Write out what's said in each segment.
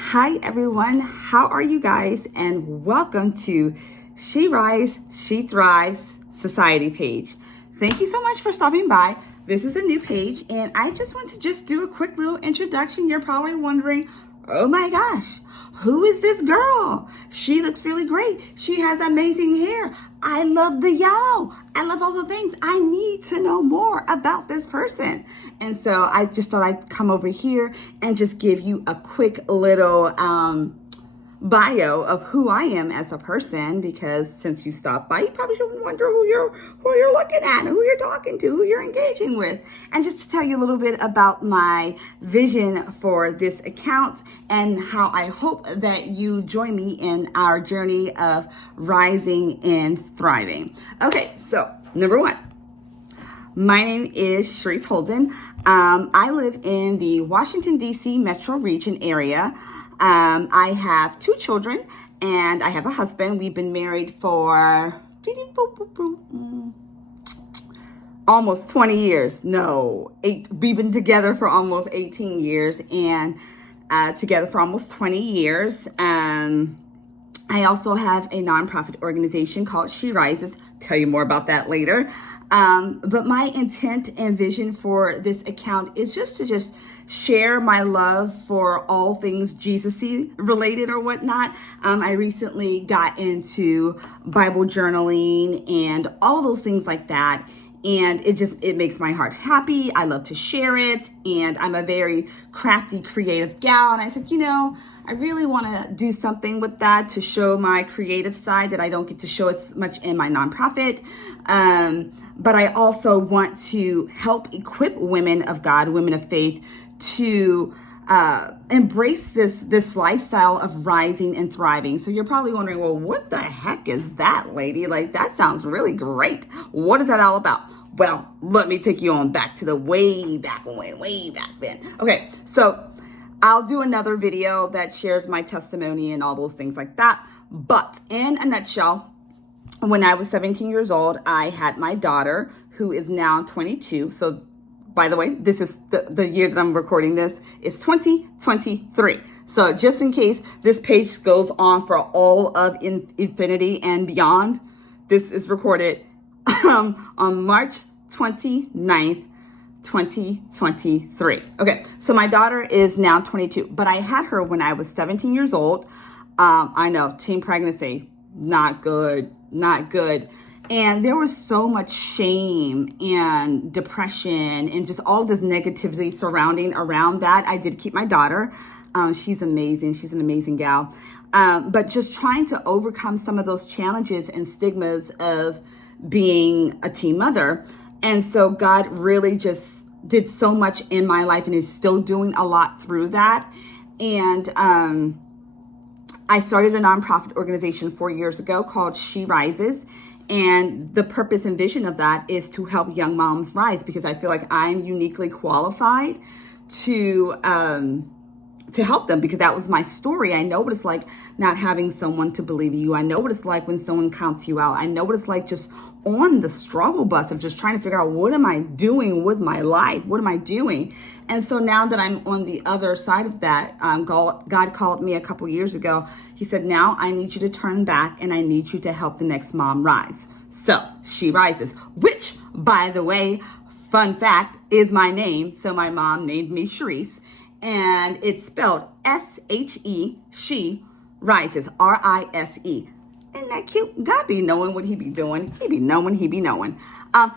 Hi everyone, how are you guys? And welcome to She Rise, She Thrives Society page. Thank you so much for stopping by. This is a new page and I just want to do a quick little introduction. You're probably wondering, oh my gosh, who is this girl? She looks really great. She has amazing hair. I love the yellow. I love all the things. I need to know more about this person. And so I just thought I'd come over here and just give you a quick little bio of who I am as a person, because since you stopped by, you probably should wonder who you're looking at and who you're talking to, who you're engaging with. And just to tell you a little bit about my vision for this account and how I hope that you join me in our journey of rising and thriving. Okay, so number one, my name is Sharice Holden. I live in the Washington, D.C. metro region area. I have 2 children and I have a husband. We've been married for almost 20 years. We've been together for almost 18 years and together for almost 20 years. I also have a nonprofit organization called She Rises. Tell you more about that later. But my intent and vision for this account is just to share my love for all things Jesus-y related or whatnot. I recently got into Bible journaling and all those things like that. And it makes my heart happy. I love to share it. And I'm a very crafty, creative gal. And I said, I really want to do something with that to show my creative side that I don't get to show as much in my nonprofit. But I also want to help equip women of God, women of faith, to embrace this lifestyle of rising and thriving. So you're probably wondering, well, what the heck is that, lady? Like, that sounds really great. What is that all about? Well, let me take you on back to the way back then. Okay, so I'll do another video that shares my testimony and all those things like that. But in a nutshell, when I was 17 years old, I had my daughter, who is now 22. So by the way, this is the year that I'm recording this is 2023. So just in case this page goes on for all of infinity and beyond, this is recorded on March 29th, 2023. Okay, so my daughter is now 22, but I had her when I was 17 years old. I know, teen pregnancy, not good. And there was so much shame and depression and just all this negativity surrounding around that. I did keep my daughter. She's amazing. She's an amazing gal. But just trying to overcome some of those challenges and stigmas of being a teen mother. And so God really just did so much in my life and is still doing a lot through that. And I started a nonprofit organization 4 years ago called She Rises. And the purpose and vision of that is to help young moms rise, because I feel like I'm uniquely qualified to help them, because that was my story. I know what it's like not having someone to believe in you. I know what it's like when someone counts you out. I know what it's like just on the struggle bus of just trying to figure out, what am I doing with my life? What am I doing? And so now that I'm on the other side of that, God called me a couple years ago. He said, now I need you to turn back and I need you to help the next mom rise. So She Rises, which, by the way, fun fact, is my name. So my mom named me Sharice, and it's spelled S-H-E, She Rises, R-I-S-E. Isn't that cute? God be knowing what he be doing. He be knowing.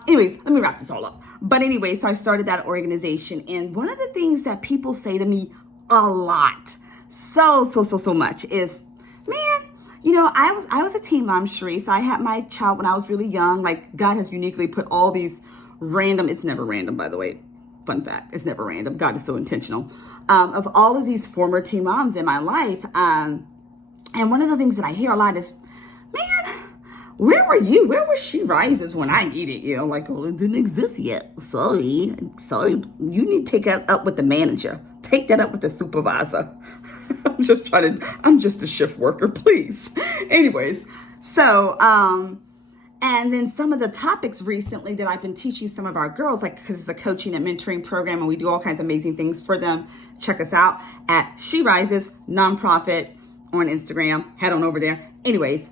Anyways, let me wrap this all up. But anyway, so I started that organization. And one of the things that people say to me a lot, so much is, man, I was a teen mom, Sharice. I had my child when I was really young. Like, God has uniquely put all these random, it's never random, by the way. Fun fact, it's never random. God is so intentional. Of all of these former teen moms in my life. And one of the things that I hear a lot is, man, where were you? Where was She Rises when I needed you? Like, well, it didn't exist yet. Sorry. You need to take that up with the manager. Take that up with the supervisor. I'm just a shift worker, please. Anyways, so, And then some of the topics recently that I've been teaching some of our girls, like because it's a coaching and mentoring program and we do all kinds of amazing things for them. Check us out at She Rises Nonprofit on Instagram. Head on over there. Anyways,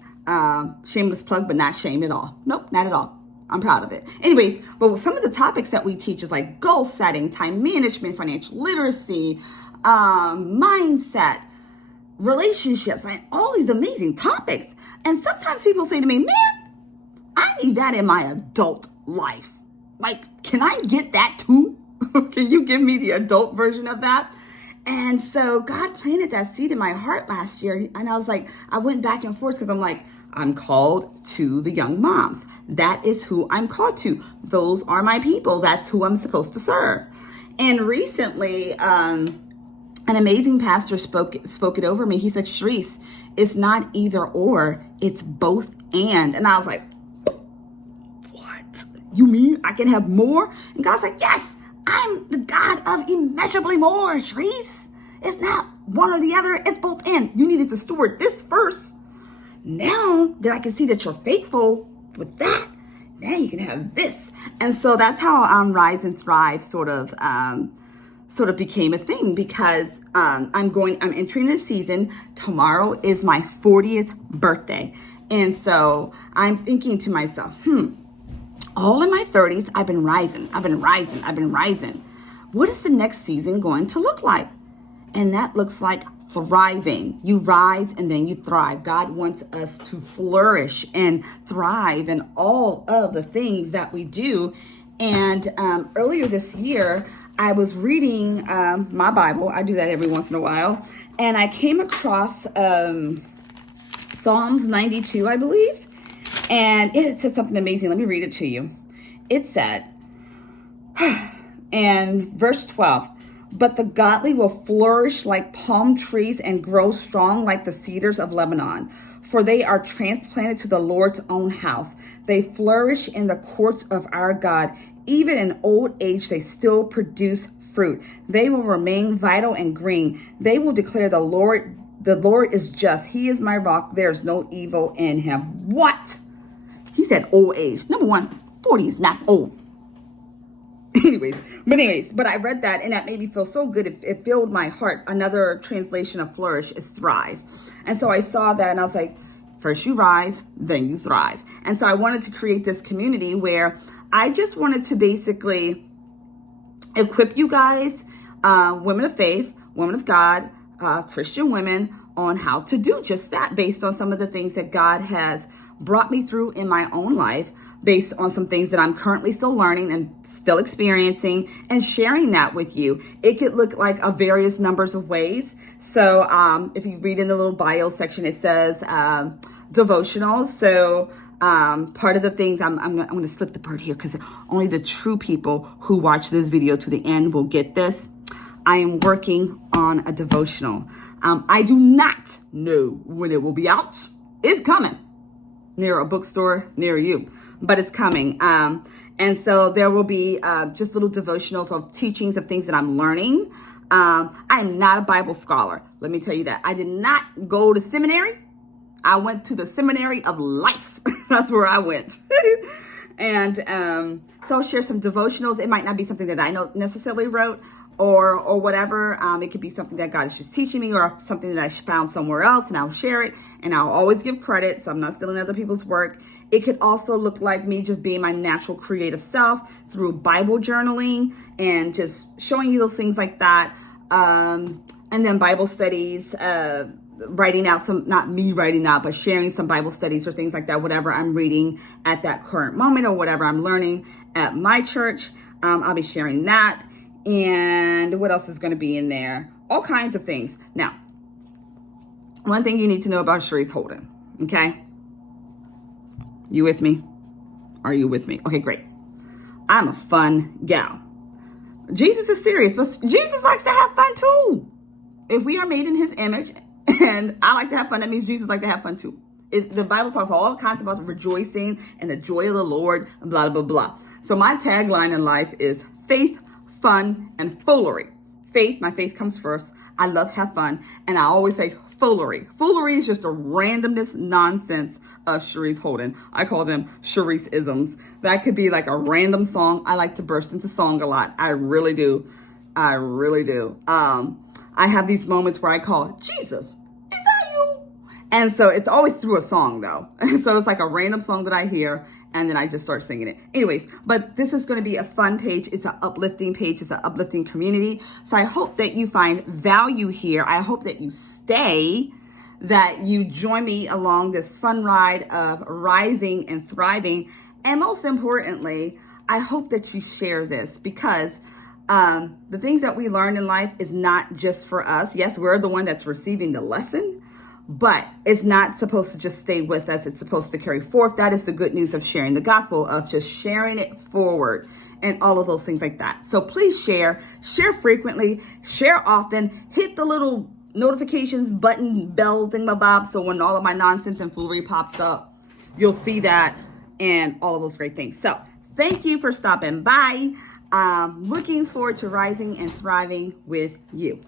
shameless plug, but not shame at all. Nope, not at all. I'm proud of it. Anyways, but some of the topics that we teach is like goal setting, time management, financial literacy, mindset, relationships, and all these amazing topics. And sometimes people say to me, man, I need that in my adult life. Like, can I get that too? Can you give me the adult version of that? And so God planted that seed in my heart last year. And I was like, I went back and forth because I'm like, I'm called to the young moms. That is who I'm called to. Those are my people. That's who I'm supposed to serve. And recently, an amazing pastor spoke it over me. He said, Sharice, it's not either or, it's both and. And I was like, what? You mean I can have more? And God's like, yes, I'm the God of immeasurably more, Sharice. It's not one or the other, it's both and. You needed to steward this first. Now that I can see that you're faithful with that, now you can have this. And so that's how Rise and Thrive sort of became a thing, because I'm entering a season. Tomorrow is my 40th birthday. And so I'm thinking to myself, all in my 30s, I've been rising. What is the next season going to look like? And that looks like thriving. You rise and then you thrive. God wants us to flourish and thrive in all of the things that we do. And earlier this year, I was reading my Bible. I do that every once in a while. And I came across Psalms 92, I believe. And it said something amazing. Let me read it to you. It said, and verse 12, but the godly will flourish like palm trees and grow strong like the cedars of Lebanon, for they are transplanted to the Lord's own house. They flourish in the courts of our God. Even in old age, they still produce fruit. They will remain vital and green. They will declare the Lord is just. He is my rock. There's no evil in him. What? He said old age. Number one, 40 is not old. But I read that and that made me feel so good. It filled my heart. Another translation of flourish is thrive. And so I saw that and I was like, first you rise, then you thrive. And so I wanted to create this community where I just wanted to basically equip you guys, women of faith, women of God, Christian women, on how to do just that based on some of the things that God has brought me through in my own life, based on some things that I'm currently still learning and still experiencing, and sharing that with you. It could look like a various numbers of ways. So if you read in the little bio section, it says devotionals. So part of the things, I'm going to slip the part here because only the true people who watch this video to the end will get this. I am working on a devotional. I do not know when it will be out. It's coming near a bookstore near you, but it's coming. And so there will be just little devotionals of teachings of things that I'm learning. I am not a Bible scholar. Let me tell you that. I did not go to seminary. I went to the seminary of life. That's where I went. And so I'll share some devotionals. It might not be something that I necessarily wrote or whatever. It could be something that God is just teaching me, or something that I found somewhere else, and I'll share it. And I'll always give credit, so I'm not stealing other people's work. It could also look like me just being my natural creative self through Bible journaling and just showing you those things like that. And then Bible studies, writing out some, not me writing out, but sharing some Bible studies or things like that, whatever I'm reading at that current moment or whatever I'm learning at my church. I'll be sharing that. And what else is going to be in there? All kinds of things. Now, one thing you need to know about Sharice Holden, okay? You with me? Are you with me? Okay, great. I'm a fun gal. Jesus is serious, but Jesus likes to have fun too. If we are made in his image, and I like to have fun, that means Jesus likes to have fun too. The Bible talks all kinds about rejoicing and the joy of the Lord, and blah, blah, blah. So my tagline in life is faith, fun, and foolery. Faith, my faith comes first. I love have fun. And I always say foolery. Foolery is just a randomness nonsense of Sharice Holden. I call them Sharice-isms. That could be like a random song. I like to burst into song a lot. I really do. I really do. I have these moments where I call, Jesus, is that you? And so it's always through a song though. And so it's like a random song that I hear and then I just start singing it. Anyways, but this is going to be a fun page. It's an uplifting page. It's an uplifting community. So I hope that you find value here. I hope that you stay, that you join me along this fun ride of rising and thriving. And most importantly, I hope that you share this because the things that we learn in life is not just for us. Yes, we're the one that's receiving the lesson, but it's not supposed to just stay with us. It's supposed to carry forth. That is the good news of sharing the gospel, of just sharing it forward and all of those things like that. So please share frequently, share often, hit the little notifications button, bell thingamabob. So when all of my nonsense and foolery pops up, you'll see that and all of those great things. So thank you for stopping by. Looking forward to rising and thriving with you.